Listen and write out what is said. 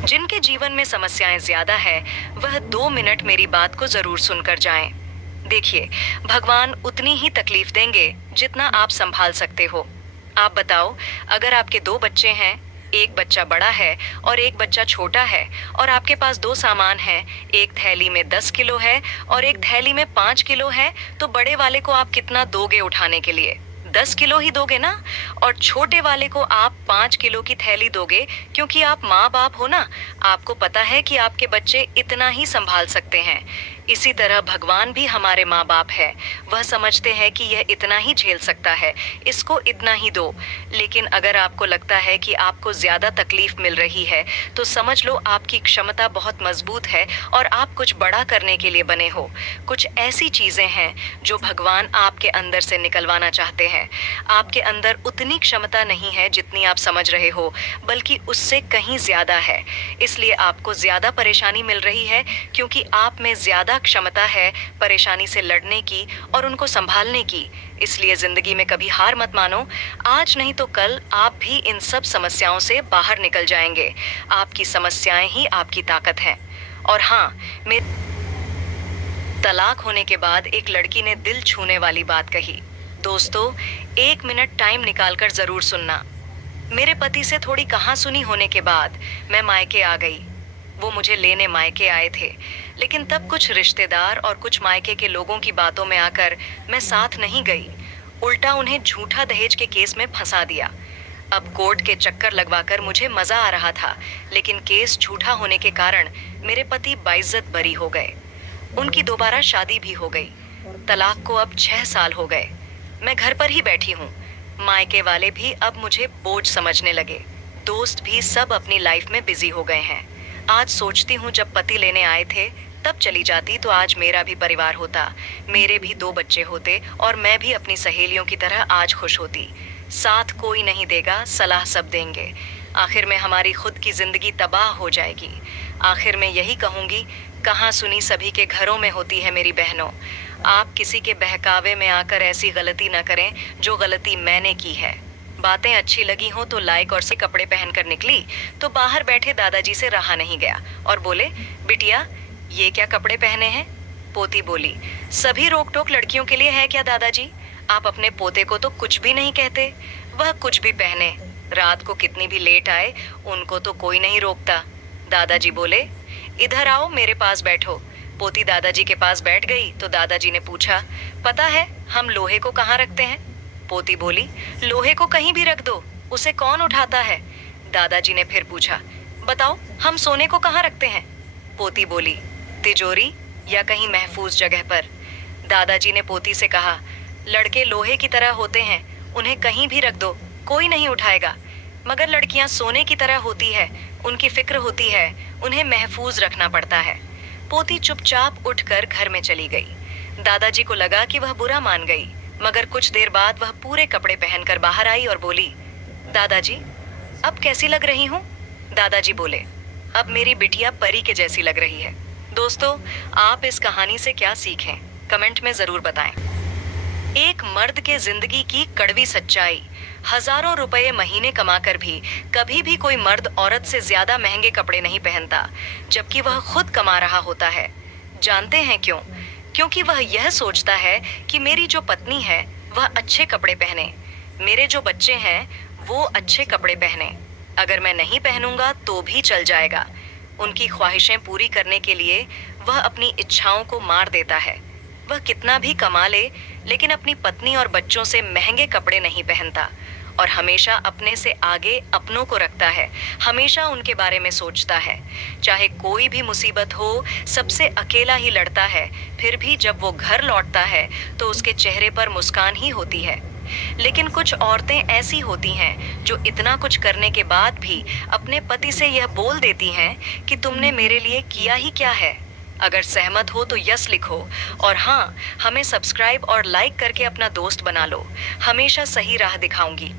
जिनके जीवन में समस्याएं ज्यादा है, वह 2 मिनट मेरी बात को जरूर सुनकर जाएं। देखिए, भगवान उतनी ही तकलीफ देंगे जितना आप संभाल सकते हो। आप बताओ, अगर आपके 2 बच्चे हैं, एक बच्चा बड़ा है और एक बच्चा छोटा है, और आपके पास 2 सामान हैं, एक थैली में 10 किलो है और एक थैली में 5 किलो है, तो बड़े वाले को आप कितना दोगे उठाने के लिए? 10 किलो ही दोगे ना। और छोटे वाले को आप 5 किलो की थैली दोगे, क्योंकि आप माँ बाप हो ना। आपको पता है कि आपके बच्चे इतना ही संभाल सकते हैं। इसी तरह भगवान भी हमारे माँ बाप है। वह समझते हैं कि यह इतना ही झेल सकता है, इसको इतना ही दो। लेकिन अगर आपको लगता है कि आपको ज्यादा तकलीफ मिल रही है, तो समझ लो आपकी क्षमता बहुत मजबूत है और आप कुछ बड़ा करने के लिए बने हो। कुछ ऐसी चीजें हैं जो भगवान आपके अंदर से निकलवाना चाहते हैं। आपके अंदर उतनी क्षमता नहीं है जितनी आप समझ रहे हो, बल्कि उससे कहीं ज्यादा है। इसलिए आपको ज्यादा परेशानी मिल रही है, क्योंकि आप में ज्यादा क्षमता है परेशानी से लड़ने की और उनको संभालने की। इसलिए जिंदगी में कभी हार मत मानो। आज नहीं तो कल आप भी इन सब समस्याओं से बाहर निकल जाएंगे। आपकी समस्याएं ही आपकी ताकत हैं। और हाँ, तलाक होने के बाद एक लड़की ने दिल छूने वाली बात कही। दोस्तों, 1 मिनट टाइम निकालकर जरूर सुनना। मेरे पति से थोड़ी कहासुनी होने के बाद मैं मायके आ गई। वो मुझे लेने मायके आए थे, लेकिन तब कुछ रिश्तेदार और कुछ मायके के लोगों की बातों में आकर मैं साथ नहीं गई। उल्टा उन्हें झूठा दहेज के केस में फंसा दिया। अब कोर्ट के चक्कर लगवाकर मुझे मजा आ रहा था, लेकिन केस झूठा होने के कारण मेरे पति बाइज्जत बरी हो गए। उनकी दोबारा शादी भी हो गई। तलाक को अब 6 साल हो गए। मैं घर पर ही बैठी हूँ। मायके वाले भी अब मुझे बोझ समझने लगे। दोस्त भी सब अपनी लाइफ में बिजी हो गए हैं। आज सोचती हूँ, जब पति लेने आए थे तब चली जाती तो आज मेरा भी परिवार होता, मेरे भी 2 बच्चे होते और मैं भी अपनी सहेलियों की तरह आज खुश होती। साथ कोई नहीं देगा, सलाह सब देंगे। आखिर में हमारी खुद की जिंदगी तबाह हो जाएगी। आखिर में यही कहूँगी, कहाँ सुनी सभी के घरों में होती है मेरी बहनों। आप किसी के बहकावे में आकर ऐसी गलती न करें जो गलती मैंने की है। बातें अच्छी लगी हो तो लाइक और से कपड़े पहनकर निकली तो बाहर बैठे दादाजी से रहा नहीं गया और बोले, बिटिया ये क्या कपड़े पहने हैं? पोती बोली, सभी रोक टोक लड़कियों के लिए है क्या दादाजी? आप अपने पोते को तो कुछ भी नहीं कहते। वह कुछ भी पहने, रात को कितनी भी लेट आए, उनको तो कोई नहीं रोकता। दादाजी बोले, इधर आओ, मेरे पास बैठो। पोती दादाजी के पास बैठ गई तो दादाजी ने पूछा, पता है हम लोहे को कहाँ रखते हैं? पोती बोली, लोहे को कहीं भी रख दो, उसे कौन उठाता है? दादाजी ने फिर पूछा, बताओ हम सोने को कहाँ रखते हैं? पोती बोली, तिजोरी या कहीं महफूज जगह पर। दादाजी ने पोती से कहा, लड़के लोहे की तरह होते हैं, उन्हें कहीं भी रख दो, कोई नहीं उठाएगा। मगर लड़कियां सोने की तरह होती है, उनकी फिक्र होती है, उन्हें महफूज रखना पड़ता है। पोती चुपचाप उठकर घर में चली गई। दादाजी को लगा कि वह बुरा मान गई, मगर कुछ देर बाद वह पूरे कपड़े पहनकर बाहर आई और बोली, दादाजी अब कैसी लग रही हूँ? दादाजी बोले, अब मेरी बिटिया परी के जैसी लग रही है। दोस्तों, आप इस कहानी से क्या सीखें, कमेंट में जरूर बताएं। एक मर्द के जिंदगी की कड़वी सच्चाई, हजारों रुपए महीने कमाकर भी कभी भी कोई मर्द औरत से ज्यादा महंगे कपड़े नहीं पहनता, जबकि वह खुद कमा रहा होता है। जानते हैं क्यों? क्योंकि वह यह सोचता है कि मेरी जो पत्नी है वह अच्छे कपड़े पहने, मेरे जो बच्चे हैं वो अच्छे कपड़े पहने, अगर मैं नहीं पहनूंगा तो भी चल जाएगा। उनकी ख्वाहिशें पूरी करने के लिए वह अपनी इच्छाओं को मार देता है। वह कितना भी कमा ले, लेकिन अपनी पत्नी और बच्चों से महंगे कपड़े नहीं पहनता और हमेशा अपने से आगे अपनों को रखता है, हमेशा उनके बारे में सोचता है। चाहे कोई भी मुसीबत हो, सबसे अकेला ही लड़ता है, फिर भी जब वो घर लौटता है तो उसके चेहरे पर मुस्कान ही होती है। लेकिन कुछ औरतें ऐसी होती हैं जो इतना कुछ करने के बाद भी अपने पति से यह बोल देती हैं कि तुमने मेरे लिए किया ही क्या है। अगर सहमत हो तो यस लिखो, और हाँ, हमें सब्सक्राइब और लाइक करके अपना दोस्त बना लो। हमेशा सही राह दिखाऊंगी।